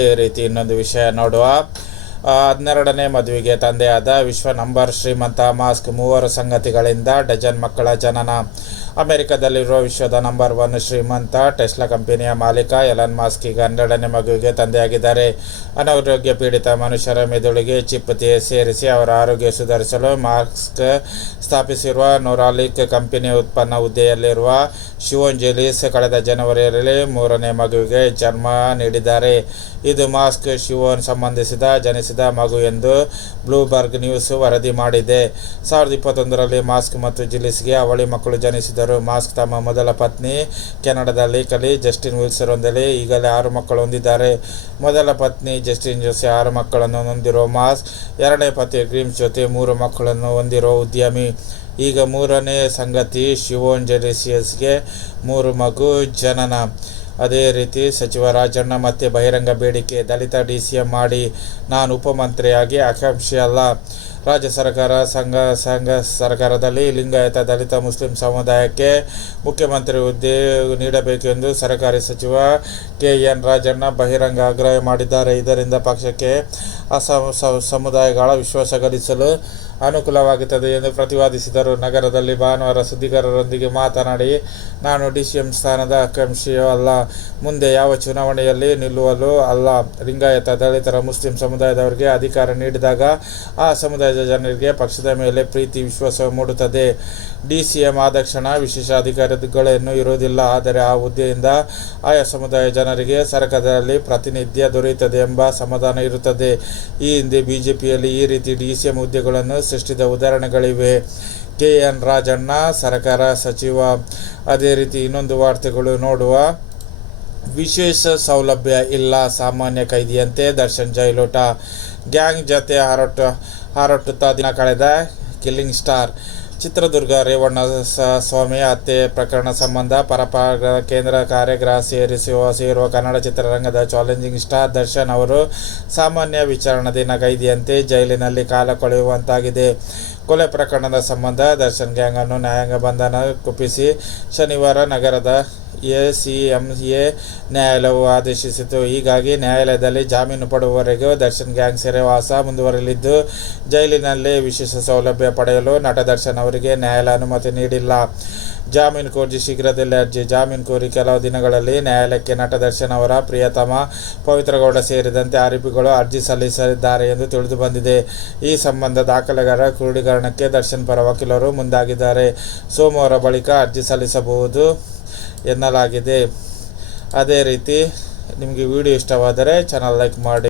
ಈ ರೀತಿ ಇನ್ನೊಂದು ವಿಷಯ ನೋಡುವ. ಹನ್ನೆರಡನೇ ಮದುವೆಗೆ ತಂದೆಯಾದ ವಿಶ್ವ ನಂಬರ್ ಶ್ರೀಮಂತ ಮಾಸ್ಕ್ ಮೂವರು ಸಂಗತಿಗಳಿಂದ ಡಜನ್ ಮಕ್ಕಳ ಜನನ. ಅಮೆರಿಕದಲ್ಲಿರುವ ವಿಶ್ವದ ನಂಬರ್ ಒನ್ ಶ್ರೀಮಂತ ಟೆಸ್ಲಾ ಕಂಪನಿಯ ಮಾಲೀಕ ಎಲನ್ ಮಾಸ್ಕ್ ಈಗ ಹನ್ನೆರಡನೇ ಮಗುವಿಗೆ ತಂದೆಯಾಗಿದ್ದಾರೆ. ಅನಾರೋಗ್ಯ ಪೀಡಿತ ಮನುಷ್ಯರ ಮೆದುಳಿಗೆ ಚಿಪ್ ಸೇರಿಸಿ ಅವರ ಆರೋಗ್ಯ ಸುಧಾರಿಸಲು ಮಾಸ್ಕ್ ಸ್ಥಾಪಿಸಿರುವ ನೋರಾಲಿಕ್ ಕಂಪನಿ ಉತ್ಪನ್ನ ಹುದ್ದೆಯಲ್ಲಿರುವ ಶಿವೋನ್ ಜೆಲಿಸ್ ಕಳೆದ ಜನವರಿಯಲ್ಲಿ ಮೂರನೇ ಮಗುವಿಗೆ ಜನ್ಮ ನೀಡಿದ್ದಾರೆ. ಇದು ಮಾಸ್ಕ್ ಶಿವೋನ್ ಸಂಬಂಧಿಸಿದ ಜನಿಸಿದ ಮಗು ಎಂದು ಬ್ಲೂಬರ್ಗ್ ನ್ಯೂಸ್ ವರದಿ ಮಾಡಿದೆ. ಸಾವಿರದ ಇಪ್ಪತ್ತೊಂದರಲ್ಲಿ ಮಾಸ್ಕ್ ಮತ್ತು ಜಿಲಿಸ್ಗೆ ಅವಳಿ ಮಕ್ಕಳು ಜನಿಸಿದರು ಮಾಸ್ಕ್ ತಮ್ಮ ಮೊದಲ ಪತ್ನಿ, ಕೆನಡಾದ ಲೇಖಲಿ ಜಸ್ಟಿನ್ ವಿಲ್ಸರೊಂದಿಗೆ ಈಗಲೇ ಆರು ಮಕ್ಕಳು ಹೊಂದಿದ್ದಾರೆ. ಮೊದಲ ಪತ್ನಿ ಜಸ್ಟಿನ್ ಜೊತೆ ಆರು ಮಕ್ಕಳನ್ನು ಹೊಂದಿರುವ ಮಾಸ್ಕ್, ಎರಡನೇ ಪತಿ ಗ್ರೀಮ್ಸ್ ಜೊತೆ ಮೂರು ಮಕ್ಕಳನ್ನು ಹೊಂದಿರುವ ಉದ್ಯಮಿ. ಈಗ ಮೂರನೇ ಸಂಗತಿ ಶಿವೋನ್ ಜೆಲಿಸಿಯಸ್ಗೆ ಮೂರು ಮಗು, ಜನನ. ಅದೇ ರೀತಿ ಸಚಿವ ರಾಜಣ್ಣ ಮತ್ತೆ ಬಹಿರಂಗ ಬೇಡಿಕೆ ದಲಿತ ಡಿ ಸಿ ಎಂ ಮಾಡಿ ನಾನು ಉಪಮಂತ್ರಿಯಾಗಿ ಆಕಾಂಕ್ಷಿ ಅಲ್ಲ. ರಾಜ್ಯ ಸರ್ಕಾರ, ಸಂಘ ಸಂಘ ಸರ್ಕಾರದಲ್ಲಿ ಲಿಂಗಾಯತ ದಲಿತ ಮುಸ್ಲಿಂ ಸಮುದಾಯಕ್ಕೆ ಮುಖ್ಯಮಂತ್ರಿ ಹುದ್ದೆ ನೀಡಬೇಕೆಂದು ಸರ್ಕಾರಿ ಸಚಿವ ಕೆ ಎನ್ ರಾಜಣ್ಣ ಬಹಿರಂಗ ಆಗ್ರಹ ಮಾಡಿದ್ದಾರೆ. ಇದರಿಂದ ಪಕ್ಷಕ್ಕೆ ಸ- ಸಮುದಾಯಗಳ ವಿಶ್ವಾಸ ಗಳಿಸಲು ಅನುಕೂಲವಾಗುತ್ತದೆ ಎಂದು ಪ್ರತಿಪಾದಿಸಿದರು ನಗರದಲ್ಲಿ ಭಾನುವಾರ ಸುದ್ದಿಗಾರರೊಂದಿಗೆ ಮಾತನಾಡಿ, ನಾನು ಡಿ ಸಿ ಎಂ ಸ್ಥಾನದ ಆಕಾಂಕ್ಷಿಯೂ ಅಲ್ಲ. ಮುಂದೆ ಯಾವ ಚುನಾವಣೆಯಲ್ಲಿ ನಿಲ್ಲುವಲು ಅಲ್ಲ. ಲಿಂಗಾಯತ ದಲಿತರ, ಮುಸ್ಲಿಂ ಸಮುದಾಯದವರಿಗೆ ಅಧಿಕಾರ ನೀಡಿದಾಗ ಆ ಸಮುದಾಯದ ಜನರಿಗೆ ಪಕ್ಷದ ಮೇಲೆ ಪ್ರೀತಿ, ವಿಶ್ವಾಸ ಮೂಡುತ್ತದೆ. ಡಿ ಸಿ ಎಂ ಆದಕ್ಷಣ ವಿಶೇಷ ಅಧಿಕಾರಿಗಳೇನು ಇರುವುದಿಲ್ಲ. ಆದರೆ ಆ ಹುದ್ದೆಯಿಂದ ಆಯಾ ಸಮುದಾಯ ಜನರಿಗೆ ಸರ್ಕಾರದಲ್ಲಿ ಪ್ರಾತಿನಿಧ್ಯ ದೊರೆಯುತ್ತದೆ ಎಂಬ ಸಮಾಧಾನ ಇರುತ್ತದೆ. ಈ ಹಿಂದೆ ಬಿಜೆಪಿಯಲ್ಲಿ ಈ ರೀತಿ ಡಿ ಸಿ ಎಂ ಹುದ್ದೆಗಳನ್ನು ಸೃಷ್ಟಿಸಿದ ಉದಾಹರಣೆಗಳಿವೆ. ಕೆ. ಎನ್. ರಾಜಣ್ಣ, ಸರ್ಕಾರ ಸಚಿವ. ಅದೇ ರೀತಿ ಇನ್ನೊಂದು ವಾರ್ತೆಗಳು ನೋಡುವ. ವಿಶೇಷ ಸೌಲಭ್ಯ ಇಲ್ಲ ಸಾಮಾನ್ಯ ಕೈದಿಯಂತೆ ದರ್ಶನ್ ಜೈಲೋಟ. ಗ್ಯಾಂಗ್ ಜೊತೆ ಹಾರಾಟ ಹಾರಾಟುತ್ತಾ ದಿನ ಕಳೆದ ಕಿಲ್ಲಿಂಗ್ ಸ್ಟಾರ್. ಚಿತ್ರದುರ್ಗ, ರೇವಣ್ಣ ಸ್ವಾಮಿಯ ಸ್ವಾಮಿ ಹತ್ಯೆ ಪ್ರಕರಣ ಸಂಬಂಧ ಪರಪಾಗ ಕೇಂದ್ರ ಕಾರ್ಯಗ್ರಹ ಸೇರಿಸುವ ಸೇರುವ ಕನ್ನಡ ಚಿತ್ರರಂಗದ ಚಾಲೆಂಜಿಂಗ್ ಸ್ಟಾರ್ ದರ್ಶನ್ ಅವರು ಸಾಮಾನ್ಯ ವಿಚಾರಣಾ ದಿನ ಕೈದಿಯಂತೆ ಜೈಲಿನಲ್ಲಿ ಕಾಲ ಕಳೆಯುವಂತಾಗಿದೆ. ಕೊಲೆ ಪ್ರಕರಣದ ಸಂಬಂಧ ದರ್ಶನ್ ಗ್ಯಾಂಗ್ ಅನ್ನು ನ್ಯಾಯಾಂಗ ಬಂಧನ ಕುಪ್ಪಿಸಿ ಶನಿವಾರ ನಗರದ ಎಸಿಎಂಎ ನ್ಯಾಯಾಲಯವು ಆದೇಶಿಸಿತು. ಹೀಗಾಗಿ ನ್ಯಾಯಾಲಯದಲ್ಲಿ ಜಾಮೀನು ಪಡುವವರೆಗೂ ದರ್ಶನ್ ಗ್ಯಾಂಗ್ ಸೆರೆವಾಸ ಮುಂದುವರೆಯಲಿದ್ದು, ಜೈಲಿನಲ್ಲಿ ವಿಶೇಷ ಸೌಲಭ್ಯ ಪಡೆಯಲು ನಟ ದರ್ಶನ್ ಅವರಿಗೆ ನ್ಯಾಯಾಲಯ ಅನುಮತಿ ನೀಡಿಲ್ಲ. ಜಾಮೀನು ಕೋರಿ ಶೀಘ್ರದಲ್ಲೇ ಅರ್ಜಿ. ಜಾಮೀನು ಕೋರಿ ಕೆಲವು ದಿನಗಳಲ್ಲಿ ನ್ಯಾಯಾಲಯಕ್ಕೆ ನಟ ದರ್ಶನ್ ಅವರ ಪ್ರಿಯತಮ ಪವಿತ್ರಗೌಡ ಸೇರಿದಂತೆ ಆರೋಪಿಗಳು ಅರ್ಜಿ ಸಲ್ಲಿಸಲಿದ್ದಾರೆ ಎಂದು ತಿಳಿದು ಬಂದಿದೆ. ಈ ಸಂಬಂಧ ದಾಖಲೆಗಾರ ಕ್ರೋಢೀಕರಣಕ್ಕೆ ದರ್ಶನ್ ಪರ ವಕೀಲರು ಮುಂದಾಗಿದ್ದಾರೆ. ಸೋಮವಾರ ಬಳಿಕ ಅರ್ಜಿ ಸಲ್ಲಿಸಬಹುದು ಎನ್ನಲಾಗಿದೆ. ಅದೇ ರೀತಿ ನಿಮಗೆ ವಿಡಿಯೋ ಇಷ್ಟವಾದರೆ ಚಾನಲ್ ಲೈಕ್ ಮಾಡಿ.